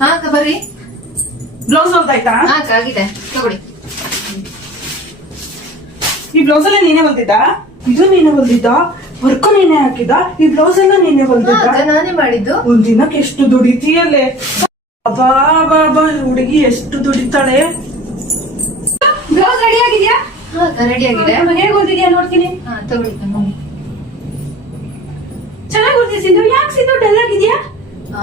ಹಾ ಅಕ್ಕ ಬರ್ರಿ. ಬ್ಲೌಸ್ ಹೊಲ್ದಾಯ್ತಾ? ಹಾ ಅಕ್ಕ ಆಗಿದೆ ತಗೊಳ್ಳಿ. ಈ ಬ್ಲೌಸ್ ಎಲ್ಲ ನೀನೇ ಹೊಲ್ದಿದ್ದ? ಇದು ನೀನೇ ಹೊಲ್ದಿದ್ದ? ವರ್ಕ್ ನೀನೇ ಹಾಕಿದ? ಈ ಬ್ಲೌಸ್ ಎಲ್ಲ ನೀನೇ ಹಾ ಹೊಲ್ದಿದ್ದ? ಅಕ್ಕ ನಾನೇ ಮಾಡಿದ್ದು. ಒಂದ್ ದಿನಕ್ಕೆ ಎಷ್ಟು ದುಡಿತೀಯಲ್ಲೇ? ಅಬ್ಬಾ ಬಾಬಾ, ಹುಡುಗಿ ಎಷ್ಟು ದುಡಿತಾಳೆ. ಬ್ಲೌಸ್ ರೆಡಿ ಆಗಿದ್ಯಾ? ಹಾ ಅಕ್ಕ ರೆಡಿ ಆಗಿದೆ. ಹೇಗೆ ಹೊಲ್ದಿದ್ಯಾ ನೋಡ್ತೀನಿ. ಹಾ ತಗೊಳ್ಳಿ ಅಕ್ಕ ನೋಡಿ. ಚೆನ್ನಾಗಿ ಹೊಲ್ದಿ ಸಿಂಧು. ಯಾಕೆ ಸಿಂಧು ಡಲ್ ಆಗಿದ್ಯಾ?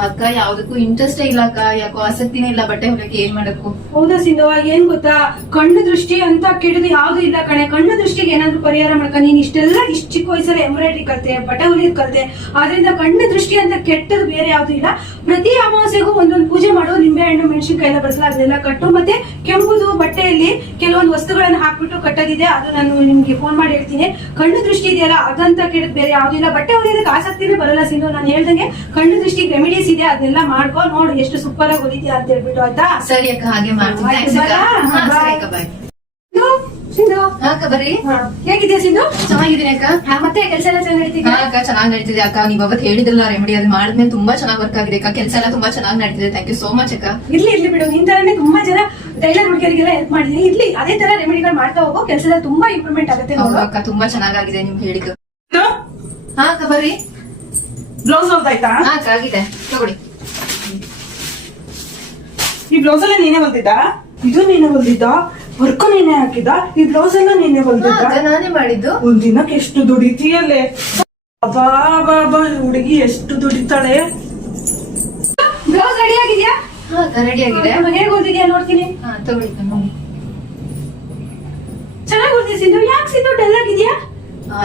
ಅಕ್ಕ ಯಾವ್ದಕ್ಕೂ ಇಂಟ್ರೆಸ್ಟ್ ಇಲ್ಲ ಅಕ್ಕ, ಯಾಕೋ ಆಸಕ್ತಿನೇ ಇಲ್ಲ ಬಟ್ಟೆ ಹೊಲಿಯಕ್ಕೆ. ಏನ್ ಮಾಡಕ್ಕೂ. ಹೌದಾ ಸಿಂಧು, ಏನ್ ಗೊತ್ತಾ, ಕಣ್ಣು ದೃಷ್ಟಿ ಅಂತ ಕೆಡದು ಯಾವ್ದು ಇಲ್ಲ ಕಣೆ. ಕಣ್ಣು ದೃಷ್ಟಿಗೆ ಏನಾದ್ರು ಪರಿಹಾರ ಮಾಡ್ಕ. ನೀನ್ ಇಷ್ಟೆಲ್ಲ ಇಷ್ಟ ಚಿಕ್ಕ ವಯಸ್ಸಲ್ಲಿ ಎಂಬ್ರಾಯ್ಡ್ರಿ ಕಲ್ತೆ, ಬಟ್ಟೆ ಹೊಲಿಯೋದ್ ಕಲ್ತೆ, ಆದ್ರಿಂದ ಕಣ್ಣು ದೃಷ್ಟಿ ಅಂತ ಕೆಟ್ಟದು ಬೇರೆ ಯಾವ್ದು ಇಲ್ಲ. ಪ್ರತಿ ಅಮಾವಾಸ್ಯೆಗೂ ಒಂದೊಂದು ಪೂಜೆ ಮಾಡು. ನಿಂಬೆ ಹಣ್ಣು ಮೆಣಸಿನಕಾಯಿ ಎಲ್ಲ ಬಳಸಲಾಗದೆಲ್ಲ ಕಟ್ಟು. ಮತ್ತೆ ಕೆಂಪುದು ಬಟ್ಟೆಯಲ್ಲಿ ಕೆಲವೊಂದು ವಸ್ತುಗಳನ್ನ ಹಾಕ್ಬಿಟ್ಟು ಕಟ್ಟೋದಿದೆ, ಅದು ನಾನು ನಿಮ್ಗೆ ಫೋನ್ ಮಾಡಿ ಹೇಳ್ತೀನಿ. ಕಣ್ಣು ದೃಷ್ಟಿ ಇದೆಯಲ್ಲ ಅದಂತ ಕೆಡದ್ ಬೇರೆ ಯಾವ್ದು ಇಲ್ಲ. ಬಟ್ಟೆ ಹೊಲಿಯೋದಕ್ಕೆ ಆಸಕ್ತಿನೇ ಬರಲ್ಲ ಸಿಂಧು. ನಾನು ಹೇಳ್ದಂಗೆ ಕಣ್ಣು ದೃಷ್ಟಿಗೆ ರೆಮಿಡೀಸ್ ಇದೆ, ಅದನ್ನೆಲ್ಲ ಮಾಡ್ಕೊ. ನೋಡು ಎಷ್ಟು ಸೂಪರ್ ಆಗಿ ಹೊಲಿದ್ಯಾ ಅಂತ ಹೇಳ್ಬಿಟ್ಟು. ಆಯ್ತಾ? ಸರಿ ಅಕ್ಕ ಹಾಗೆ ಮಾಡ್ತೀನಿ. ಆಯ್ತು, Thanks ಅಕ್ಕ. ಬಾ. ಹಾ, ಸರಿ ಅಕ್ಕ ಬಾಯ್. ಸಿಂಧು ಹಾ ಅಕ್ಕ ಬರ್ರಿ. ಹೇಗಿದ್ಯಾ ಸಿಂಧು? ಚೆನ್ನಾಗಿದ್ದೀನಿ ಅಕ್ಕ. ಮತ್ತೆ ಕೆಲಸ ಎಲ್ಲ ಚೆನ್ನಾಗಿ ನಡೀತಿದ್ಯಾ? ಹಾ ಅಕ್ಕ ಚೆನ್ನಾಗಿ ನಡೀತಿದೆ ಅಕ್ಕ. ನೀವ್ ಅವತ್ತು ಹೇಳಿದ್ರಲ್ಲ ರೆಮಿಡಿ, ಅದು ಮಾಡಿದ್ಮೇಲೆ ತುಂಬಾ ಚೆನ್ನಾಗಿ ವರ್ಕ್ ಆಗಿದೆ ಅಕ್ಕ. ಕೆಲಸ ಎಲ್ಲ ತುಂಬಾ ಚೆನ್ನಾಗಿ ನಡೀತಿದೆ. ಥ್ಯಾಂಕ್ ಯು ಸೋ ಮಚ್ ಅಕ್ಕ. ಇರ್ಲಿ ಬಿಡು, ನಿನ್ ತರನೇ ತುಂಬಾ ಜನ ಟೈಲರ್ ಹುಡುಗಿಯರಿಗೆಲ್ಲ ಹೆಲ್ಪ್ ಮಾಡಿದೀನಿ. ಇರ್ಲಿ ಅದೇ ತರ ರೆಮಿಡಿಗಳು ಮಾಡ್ತಾ ಹೋಗೋ. ಕೆಲಸ ತುಂಬಾ ಇಂಪ್ರೂವ್ಮೆಂಟ್ ಆಗುತ್ತೆ ಹೌದು ನೋಡು. ಅಕ್ಕ, ತುಂಬಾ ಚೆನ್ನಾಗಿದೆ ನಿಮ್ಗೆ ಹೇಳಿದ್ದು. ಇದು ಹಾ ಅಕ್ಕ ಬರ್ರಿ. ಬ್ಲೌಸ್ ಹೊಲ್ದಾಯ್ತಾ? ಹಾ ಅಕ್ಕ ಆಗಿದೆ ತಗೊಳ್ಳಿ. ಈ ಬ್ಲೌಸ್ ಎಲ್ಲ ನೀನೇ ಹೊಲ್ದಿದ್ದ? ಇದು ನೀನೇ ಹೊಲ್ದಿದ್ದ? ವರ್ಕ್ ನೀನೇ ಹಾಕಿದ? ಈ ಬ್ಲೌಸ್ ಎಲ್ಲ ನೀನೇ ಹಾ ಹೊಲ್ದಿದ್ದ? ಅಕ್ಕ ನಾನೇ ಮಾಡಿದ್ದು. ಒಂದ್ ದಿನಕ್ಕೆ ಎಷ್ಟು ದುಡಿತೀಯಲ್ಲೇ? ಅಬ್ಬಾ ಬಾಬಾ, ಹುಡುಗಿ ಎಷ್ಟು ದುಡಿತಾಳೆ. ಬ್ಲೌಸ್ ರೆಡಿ ಆಗಿದ್ಯಾ? ಹಾ ಅಕ್ಕ ರೆಡಿ ಆಗಿದೆ. ಹೇಗೆ ಹೊಲ್ದಿದ್ಯಾ ನೋಡ್ತೀನಿ. ಹಾ ತಗೊಳ್ಳಿ ಅಕ್ಕ ನೋಡಿ. ಚೆನ್ನಾಗಿ ಹೊಲ್ದಿ ಸಿಂಧು. ಯಾಕೆ ಸಿಂಧು ಡಲ್ ಆಗಿದ್ಯಾ?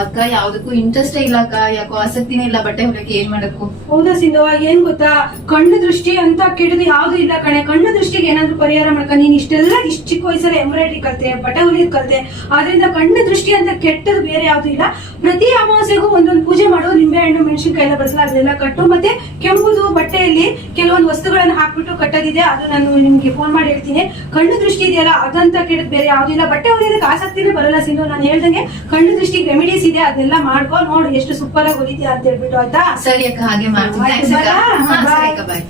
ಅಕ್ಕ ಯಾವ್ದಕ್ಕೂ ಇಂಟ್ರೆಸ್ಟ್ ಇಲ್ಲ ಅಕ್ಕ, ಯಾಕೋ ಆಸಕ್ತಿನೇ ಇಲ್ಲ ಬಟ್ಟೆ ಹೊಲಿಯಕ್ಕೆ. ಏನ್ ಮಾಡಕ್ಕೂ. ಹೌದಾ ಸಿಂಧು, ಏನ್ ಗೊತ್ತಾ, ಕಣ್ಣು ದೃಷ್ಟಿ ಅಂತ ಕೆಡದು ಯಾವ್ದು ಇಲ್ಲ ಕಣೆ. ಕಣ್ಣು ದೃಷ್ಟಿಗೆ ಏನಾದ್ರು ಪರಿಹಾರ ಮಾಡ್ಕ. ನೀನ್ ಇಷ್ಟೆಲ್ಲ ಇಷ್ಟ ಚಿಕ್ಕ ವಯಸ್ಸಲ್ಲಿ ಎಂಬ್ರಾಯ್ಡ್ರಿ ಕಲ್ತೆ, ಬಟ್ಟೆ ಹೊಲಿಯೋದ್ ಕಲ್ತೆ, ಆದ್ರಿಂದ ಕಣ್ಣು ದೃಷ್ಟಿ ಅಂತ ಕೆಟ್ಟದು ಬೇರೆ ಯಾವ್ದು ಇಲ್ಲ. ಪ್ರತಿ ಅಮಾವಾಸ್ಯೆಗೂ ಒಂದೊಂದು ಪೂಜೆ ಮಾಡು. ನಿಂಬೆ ಹಣ್ಣು ಮೆಣಸಿನಕಾಯಿ ಎಲ್ಲ ಬಳಸಲಾಗದೆಲ್ಲ ಕಟ್ಟು. ಮತ್ತೆ ಕೆಂಪುದು ಬಟ್ಟೆಯಲ್ಲಿ ಕೆಲವೊಂದು ವಸ್ತುಗಳನ್ನ ಹಾಕ್ಬಿಟ್ಟು ಕಟ್ಟೋದಿದೆ, ಅದು ನಾನು ನಿಮ್ಗೆ ಫೋನ್ ಮಾಡಿ ಹೇಳ್ತೀನಿ. ಕಣ್ಣು ದೃಷ್ಟಿ ಇದೆಯಲ್ಲ ಅದಂತ ಕೆಡದ್ ಬೇರೆ ಯಾವ್ದು ಇಲ್ಲ. ಬಟ್ಟೆ ಹೊಲಿಯೋದಕ್ಕೆ ಆಸಕ್ತಿನೇ ಬರಲ್ಲ ಸಿಂಧು. ನಾನು ಹೇಳ್ದಂಗೆ ಕಣ್ಣು ದೃಷ್ಟಿಗೆ ರೆಮಿಡೀಸ್ ಇದೆ, ಅದನ್ನೆಲ್ಲ ಮಾಡ್ಕೊ. ನೋಡು ಎಷ್ಟು ಸೂಪರ್ ಆಗಿ ಹೊಲಿದ್ಯಾ ಅಂತ ಹೇಳ್ಬಿಟ್ಟು. ಆಯ್ತಾ? ಸರಿ ಅಕ್ಕ ಹಾಗೆ ಮಾಡ್ತೀನಿ. ಆಯ್ತು, Thanks ಅಕ್ಕ. ಬಾ. ಹಾ, ಸರಿ ಅಕ್ಕ ಬಾಯ್.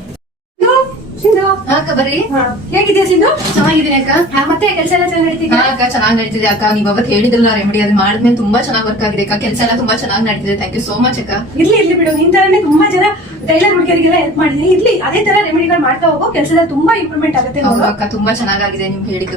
ಸಿಂಧು ಹಾ ಅಕ್ಕ ಬರ್ರಿ. ಹೇಗಿದ್ಯಾ ಸಿಂಧು? ಚೆನ್ನಾಗಿದ್ದೀನಿ ಅಕ್ಕ. ಮತ್ತೆ ಕೆಲಸ ಎಲ್ಲ ಚೆನ್ನಾಗಿ ನಡೀತಿದ್ಯಾ? ಹಾ ಅಕ್ಕ ಚೆನ್ನಾಗಿ ನಡೀತಿದೆ ಅಕ್ಕ. ನೀವ್ ಅವತ್ತು ಹೇಳಿದ್ರಲ್ಲ ರೆಮಿಡಿ, ಅದು ಮಾಡಿದ್ಮೇಲೆ ತುಂಬಾ ಚೆನ್ನಾಗಿ ವರ್ಕ್ ಆಗಿದೆ ಅಕ್ಕ. ಕೆಲಸ ಎಲ್ಲ ತುಂಬಾ ಚೆನ್ನಾಗಿ ನಡೀತಿದೆ. ಥ್ಯಾಂಕ್ ಯು ಸೋ ಮಚ್ ಅಕ್ಕ. ಇರ್ಲಿ ಬಿಡು, ನಿನ್ ತರನೇ ತುಂಬಾ ಜನ ಟೈಲರ್ ಹುಡುಗಿಯರಿಗೆಲ್ಲ ಹೆಲ್ಪ್ ಮಾಡಿದೀನಿ. ಇರ್ಲಿ ಅದೇ ತರ ರೆಮಿಡಿಗಳು ಮಾಡ್ತಾ ಹೋಗೋ. ಕೆಲಸ ತುಂಬಾ ಇಂಪ್ರೂವ್ಮೆಂಟ್ ಆಗುತ್ತೆ ಹೌದು ನೋಡು. ಅಕ್ಕ, ತುಂಬಾ ಚೆನ್ನಾಗಿದೆ ನಿಮ್ಗೆ ಹೇಳಿದ್ದು.